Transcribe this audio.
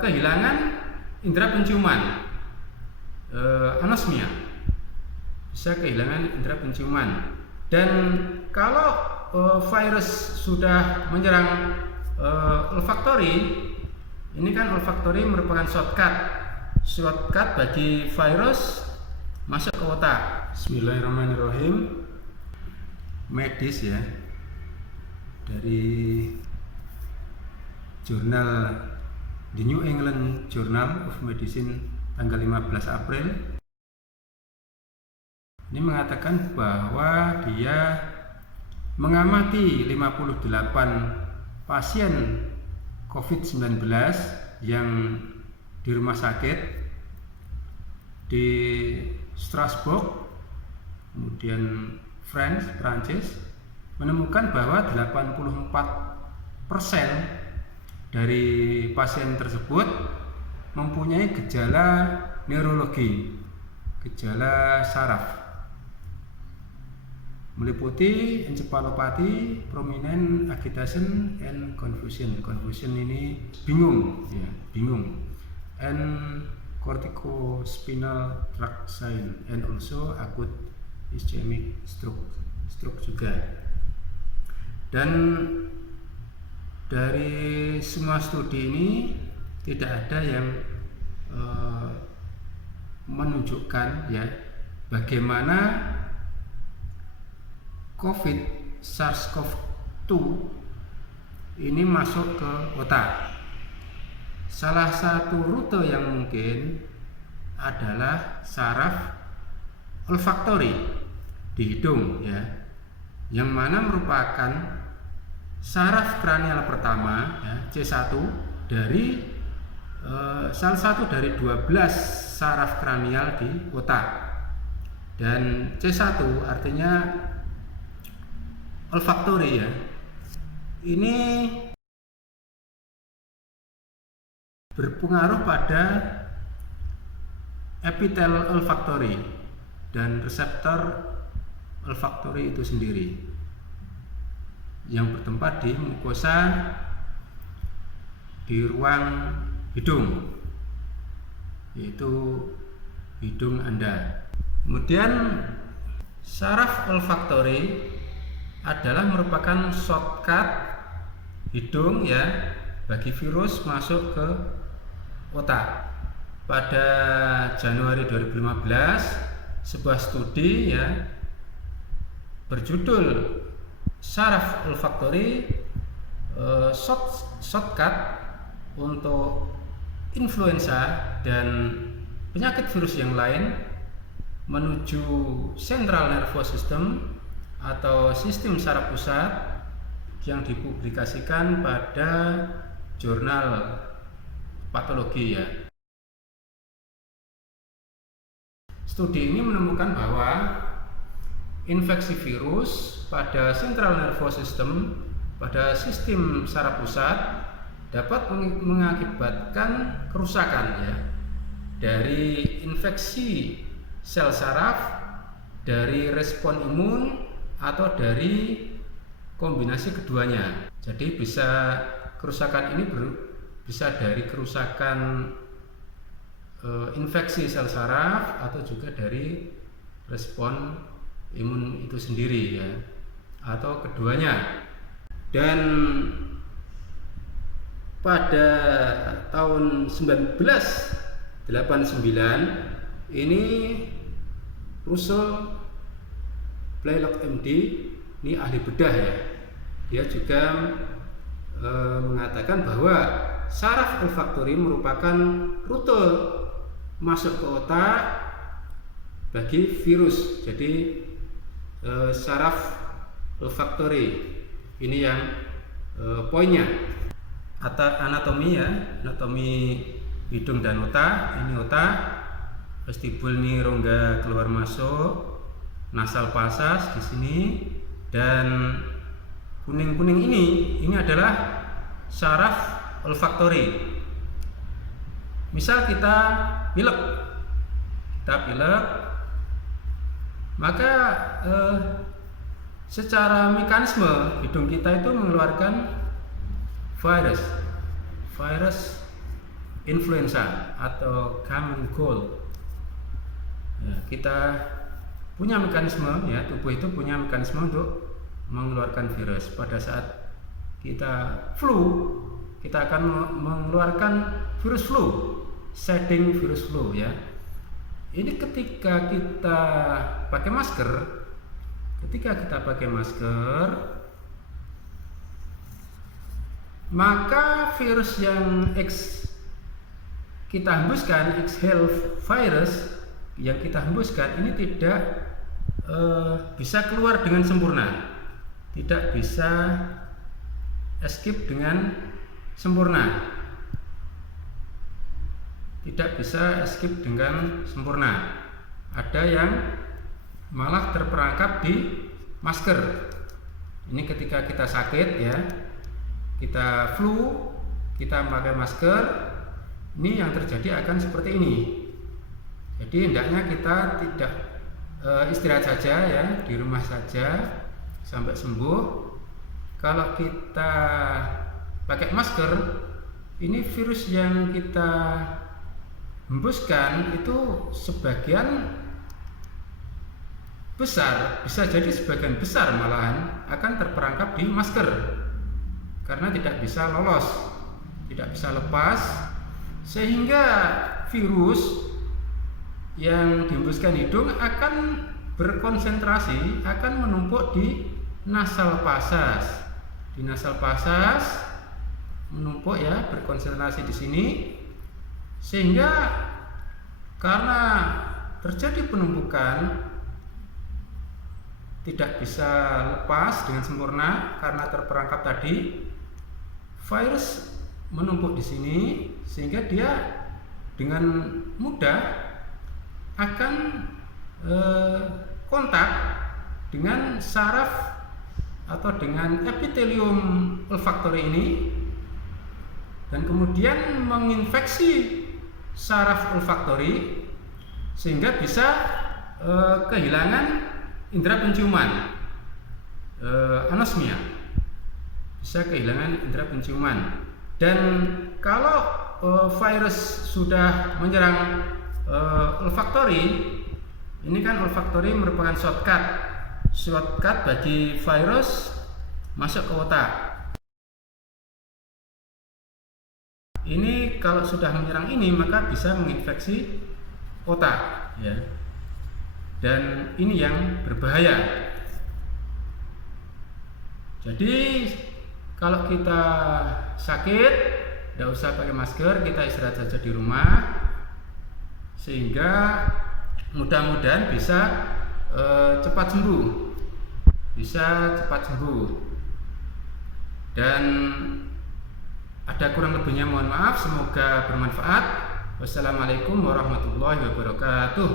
kehilangan indera penciuman, anosmia, bisa kehilangan indera penciuman. Dan kalau virus sudah menyerang olfaktori, ini kan olfaktori merupakan shortcut bagi virus masuk ke otak. Bismillahirrahmanirrahim. Medis ya, dari jurnal The New England Journal of Medicine tanggal 15 April ini mengatakan bahwa dia mengamati 58 pasien COVID-19 yang di rumah sakit di Strasbourg, kemudian Prancis, menemukan bahwa 84% dari pasien tersebut mempunyai gejala neurologi, gejala saraf, meliputi encephalopathy, prominent agitation, and confusion. Confusion ini bingung, ya, bingung. And corticospinal tract sign, and also acute ischemic stroke juga. Dan dari semua studi ini tidak ada yang menunjukkan ya bagaimana SARS-CoV-2 ini masuk ke otak. Salah satu rute yang mungkin adalah saraf olfaktori di hidung ya, yang mana merupakan saraf kranial pertama ya, C1 dari salah satu dari 12 saraf kranial di otak. Dan C1 artinya olfaktori ya. Ini berpengaruh pada epitel olfaktori dan reseptor olfaktori itu sendiri yang bertempat di mukosa di ruang hidung, yaitu hidung Anda. Kemudian saraf olfaktori adalah merupakan shortcut hidung ya bagi virus masuk ke otak. Pada Januari 2015, sebuah studi ya berjudul saraf olfaktori shortcut untuk influenza dan penyakit virus yang lain menuju central nervous system atau sistem saraf pusat, yang dipublikasikan pada jurnal patologi ya. Studi ini menemukan bahwa infeksi virus pada central nervous system, pada sistem saraf pusat, dapat mengakibatkan kerusakan ya, dari infeksi sel saraf, dari respon imun, atau dari kombinasi keduanya. Jadi bisa kerusakan ini bisa dari kerusakan infeksi sel saraf atau juga dari respon imun itu sendiri ya, atau keduanya. Dan pada tahun 1989 ini Russell Blaylock MD, ini ahli bedah ya, dia juga mengatakan bahwa saraf olfaktori merupakan rute masuk ke otak bagi virus. Jadi saraf olfaktori ini yang poinnya. Atau anatomi ya, anatomi hidung dan otak. Ini otak, vestibul ini rongga keluar masuk, nasal passage di sini, dan kuning-kuning ini adalah saraf olfaktori. Misal kita pilek, maka secara mekanisme hidung kita itu mengeluarkan virus influenza atau common cold. Ya, kita punya mekanisme, ya, tubuh itu punya mekanisme untuk mengeluarkan virus. Pada saat kita flu, kita akan mengeluarkan virus flu, shedding virus flu, ya. Ini ketika kita pakai masker, maka virus yang kita hembuskan, exhale virus yang kita hembuskan ini tidak bisa keluar dengan sempurna, tidak bisa escape dengan sempurna, ada yang malah terperangkap di masker. Ini ketika kita sakit, ya, kita flu, kita memakai masker, ini yang terjadi akan seperti ini. Jadi hendaknya kita tidak istirahat saja, ya, di rumah saja sampai sembuh. Kalau kita pakai masker, ini virus yang kita hembuskan itu sebagian besar, bisa jadi sebagian besar malahan akan terperangkap di masker karena tidak bisa lolos, tidak bisa lepas, sehingga virus yang dihembuskan hidung akan berkonsentrasi, akan menumpuk di nasal passage. Di nasal passage menumpuk, ya, berkonsentrasi di sini, sehingga karena terjadi penumpukan tidak bisa lepas dengan sempurna karena terperangkap tadi, virus menumpuk di sini sehingga dia dengan mudah akan kontak dengan saraf atau dengan epitelium olfaktori ini dan kemudian menginfeksi saraf olfaktori sehingga bisa kehilangan indera penciuman, anosmia, bisa kehilangan indera penciuman. Dan kalau virus sudah menyerang olfaktori, ini kan olfaktori merupakan shortcut bagi virus masuk ke otak. Ini kalau sudah menyerang ini maka bisa menginfeksi otak, ya. Dan ini yang berbahaya. Jadi kalau kita sakit, tidak usah pakai masker, kita istirahat saja di rumah, sehingga mudah-mudahan bisa cepat sembuh, Dan ada kurang lebihnya mohon maaf, semoga bermanfaat. Wassalamualaikum warahmatullahi wabarakatuh.